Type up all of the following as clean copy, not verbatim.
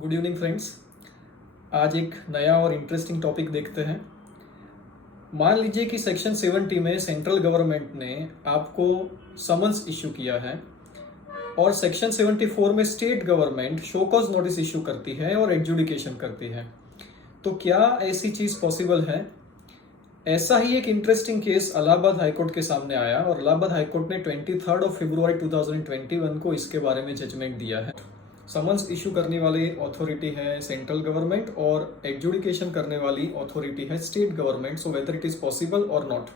Good evening friends. आज एक नया और इंटरेस्टिंग टॉपिक देखते हैं। मान लीजिए कि सेक्शन 70 में सेंट्रल गवर्नमेंट ने आपको समन्स इशू किया है और सेक्शन 74 में state government show cause notice issue करती है और एडजुडिकेशन करती है। तो क्या ऐसी चीज़ पॉसिबल है? ऐसा ही एक इंटरेस्टिंग केस इलाहाबाद हाईकोर्ट के सामने आया और इलाहाबाद हाईकोर्ट ने 23 फरवरी 2021 को इसके बारे में जजमेंट दिया है। समन्स इशू करने वाली अथॉरिटी है सेंट्रल गवर्नमेंट और एडजुडिकेशन करने वाली अथॉरिटी है state government. So whether it is possible और नॉट।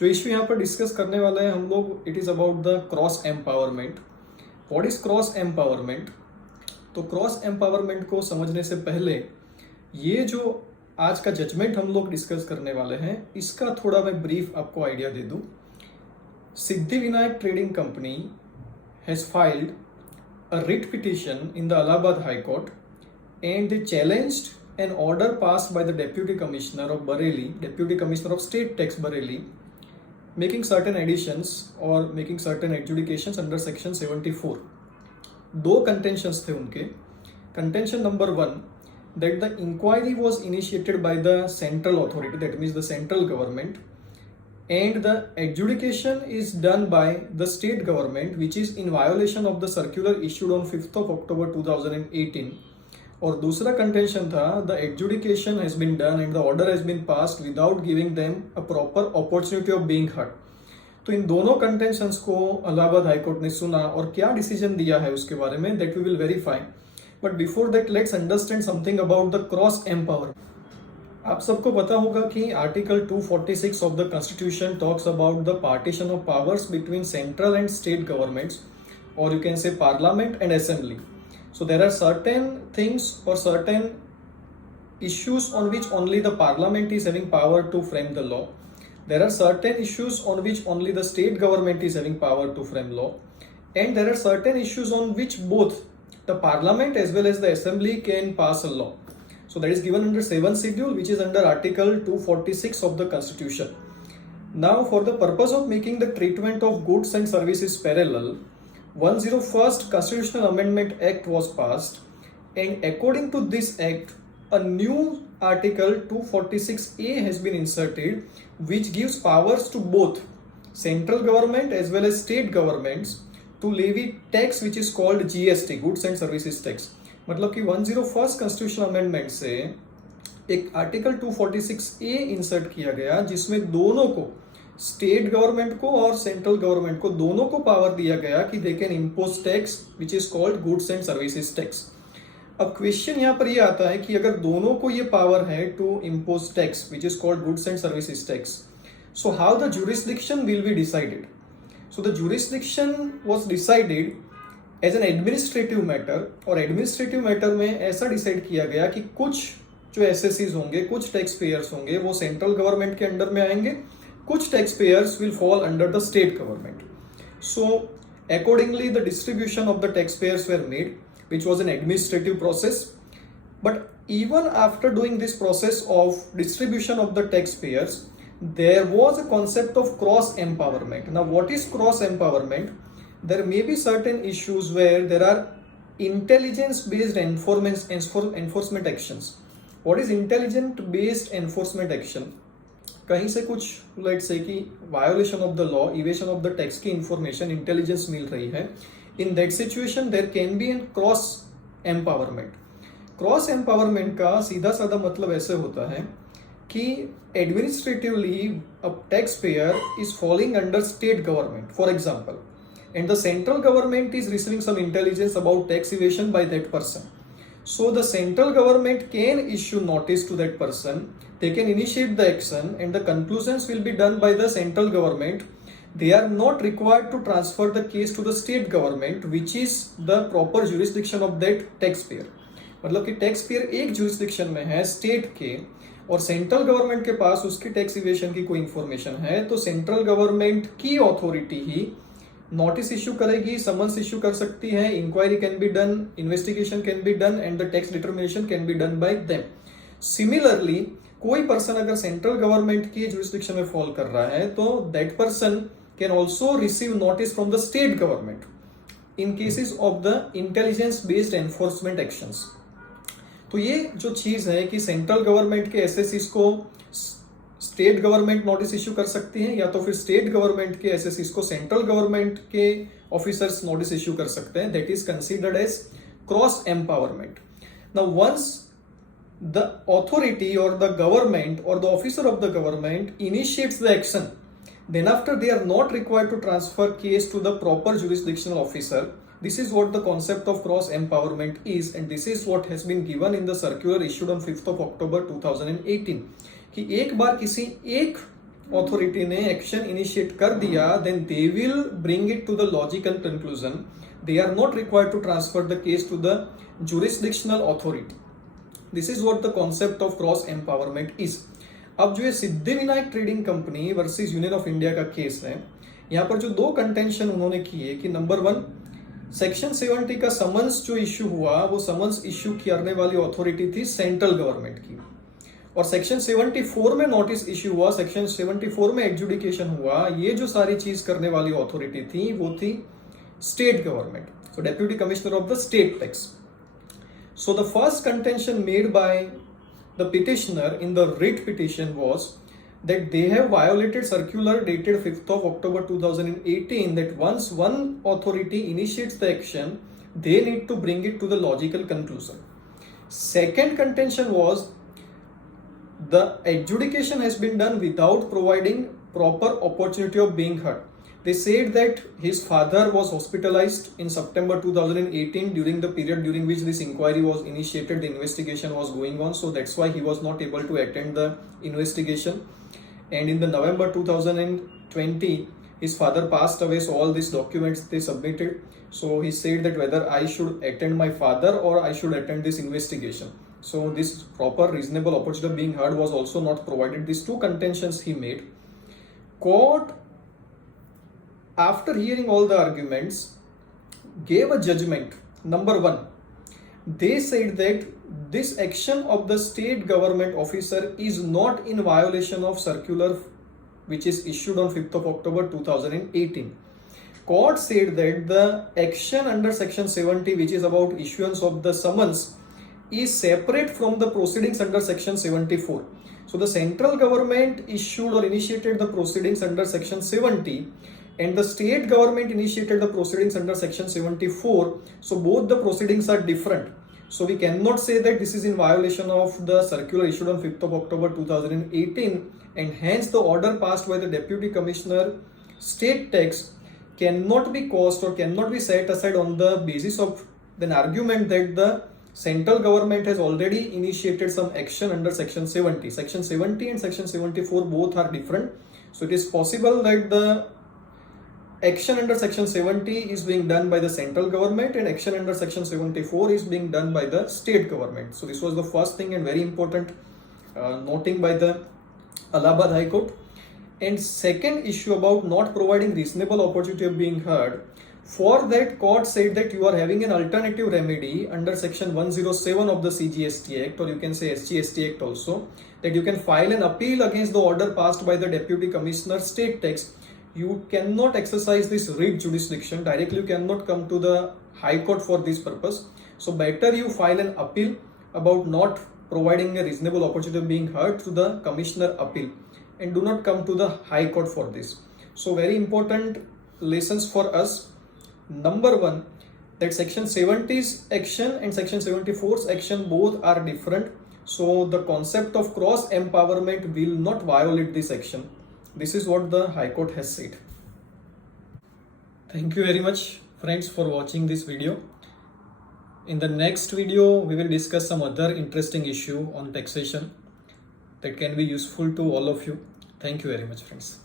जो इशू यहाँ पर डिस्कस करने वाले हैं हम लोग, it is about the cross empowerment. What is cross empowerment? तो क्रॉस एम्पावरमेंट को समझने से पहले ये जो आज का जजमेंट हम लोग डिस्कस करने वाले हैं इसका थोड़ा मैं ब्रीफ आपको आइडिया दे दूं। Siddhivinayak trading company has filed a writ petition in the Allahabad High Court and they challenged an order passed by the Deputy Commissioner of Bareilly, Deputy Commissioner of State Tax Bareilly, making certain additions or making certain adjudications under Section 74. दो contentions थे उनके। Contention number 1, that the inquiry was initiated by the central authority, that means the central government, and the adjudication is done by the state government which is in violation of the circular issued on 5th of October 2018. और दूसरा contention था the adjudication has been done and the order has been passed without giving them a proper opportunity of being heard. तो इन दोनों contentions को Allahabad high court ने सुना और क्या डिसीजन दिया है उसके बारे में that we will verify. But before that let's understand something about the cross empowerment. आप सबको पता होगा कि article 246 of the constitution talks about the partition of powers between central and state governments, और you can say parliament and assembly. So there are certain things और certain issues on which only the parliament is having power to frame the law. There are certain issues on which only the state government is having power to frame law, and there are certain issues on which both the parliament as well as the assembly can pass a law. So that is given under 7th schedule, which is under article 246 of the constitution. Now for the purpose of making the treatment of goods and services parallel, 101st constitutional amendment act was passed, and according to this act a new article 246A has been inserted which gives powers to both central government as well as state governments to levy tax which is called GST, goods and services tax. मतलब कि 101st constitutional amendment से एक article 246A insert किया गया जिसमें दोनों को, state government को और सेंट्रल गवर्नमेंट को, दोनों को पावर दिया गया कि they can impose tax which is called goods and services tax. अब क्वेश्चन यहाँ पर ये आता है कि अगर दोनों को ये पावर है to impose tax which is called goods and services tax, so how the jurisdiction will be decided? So the jurisdiction was decided as an administrative matter, और एडमिनिस्ट्रेटिव मैटर में ऐसा डिसाइड किया गया कि कुछ जो एसएससीज होंगे, कुछ टैक्स पेयर्स होंगे, वो सेंट्रल गवर्नमेंट के अंडर में आएंगे, कुछ tax payers will fall under the state government. So accordingly the distribution of the tax payers were made which was an administrative process. But even after doing this process of distribution of the taxpayers, there was a concept of cross empowerment. Now what is cross empowerment? There may be certain issues where there are intelligence based enforcement actions. What is intelligence based enforcement action? कहीं से कुछ let's say कि violation of the law, evasion of the tax की information intelligence मिल रही है. In that situation there can be a cross empowerment. Cross empowerment का सीधा साधा मतलब ऐसे होता है कि administratively a taxpayer is falling under state government, for example, and the central government is receiving some intelligence about tax evasion by that person. So the central government can issue notice to that person, they can initiate the action, and the conclusions will be done by the central government. They are not required to transfer the case to the state government, which is the proper jurisdiction of that taxpayer. मतलब कि taxpayer एक jurisdiction में है state के, और central government के पास उसकी tax evasion की कोई इंफॉर्मेशन है, तो सेंट्रल गवर्नमेंट की अथॉरिटी ही नोटिस इशू करेगी, समन्स इशू कर सकती है, inquiry can be done, investigation can be done, and the tax determination can be done by them. Similarly कोई पर्सन अगर सेंट्रल गवर्नमेंट की जुरिस्डिक्शन में फॉल कर रहा है तो that person can also receive notice from the state government in cases of the intelligence based enforcement actions. तो ये जो चीज है कि सेंट्रल गवर्नमेंट के एसएससीज को स्टेट गवर्नमेंट नोटिस इश्यू कर सकती है, या तो फिर स्टेट गवर्नमेंट के एसएससीज को सेंट्रल गवर्नमेंट के ऑफिसर्स नोटिस इश्यू कर सकते हैं. That is considered as cross empowerment. Now once the authority or the government or the officer of the government initiates the action, then after they are not required to transfer case to the proper jurisdictional officer. This is what the concept of cross empowerment is, and this is what has been given in the circular issued on 5th of October 2018 कि एक बार किसी एक authority ने action initiate कर दिया, then they will bring it to the logical conclusion. They are not required to transfer the case to the jurisdictional authority. This is what the concept of cross empowerment is. अब जो ये Siddhivinayak trading company versus union of India का case है, यहाँ पर जो दो contention उन्होंने किए कि नंबर 1, सेक्शन 70 का समन्स जो इश्यू हुआ वो समन्स इश्यू करने वाली अथॉरिटी थी सेंट्रल गवर्नमेंट की, और सेक्शन 74 में नोटिस इश्यू हुआ, सेक्शन 74 में एडजुडिकेशन हुआ, ये जो सारी चीज करने वाली अथॉरिटी थी वो थी state government, so deputy commissioner of the state tax. So the first contention made by the petitioner in the writ petition was that they have violated circular dated 5th of October 2018 that once one authority initiates the action, they need to bring it to the logical conclusion. Second contention was the adjudication has been done without providing proper opportunity of being heard. They said that his father was hospitalized in September 2018 during the period during which this inquiry was initiated. The investigation was going on, so that's why he was not able to attend the investigation. And in the November 2020, his father passed away, so all these documents they submitted. So he said that whether I should attend my father or I should attend this investigation. So this proper reasonable opportunity of being heard was also not provided. These two contentions he made. Court, after hearing all the arguments, gave a judgment. Number 1, they said that this action of the state government officer is not in violation of circular which is issued on 5th of October 2018. Court said that the action under section 70 which is about issuance of the summons is separate from the proceedings under section 74. So the central government issued or initiated the proceedings under section 70 and the state government initiated the proceedings under section 74. So both the proceedings are different. So we cannot say that this is in violation of the circular issued on 5th of October 2018, and hence the order passed by the deputy commissioner state tax cannot be caused or cannot be set aside on the basis of an argument that the central government has already initiated some action under section 70. Section 70 and section 74 both are different. So it is possible that the action under section 70 is being done by the central government and action under section 74 is being done by the state government. So this was the first thing and very important noting by the Allahabad High Court. And second issue about not providing reasonable opportunity of being heard, for that court said that you are having an alternative remedy under section 107 of the CGST Act, or you can say SGST Act also, that you can file an appeal against the order passed by the deputy commissioner state tax. You cannot exercise this writ jurisdiction directly, you cannot come to the high court for this purpose. So better you file an appeal about not providing a reasonable opportunity of being heard to the commissioner appeal, and do not come to the high court for this. So very important lessons for us. Number 1, that section 70's action and section 74's action both are different. So the concept of cross empowerment will not violate this action. This is what the High Court has said. Thank you very much friends for watching this video. In the next video, we will discuss some other interesting issue on taxation that can be useful to all of you. Thank you very much friends.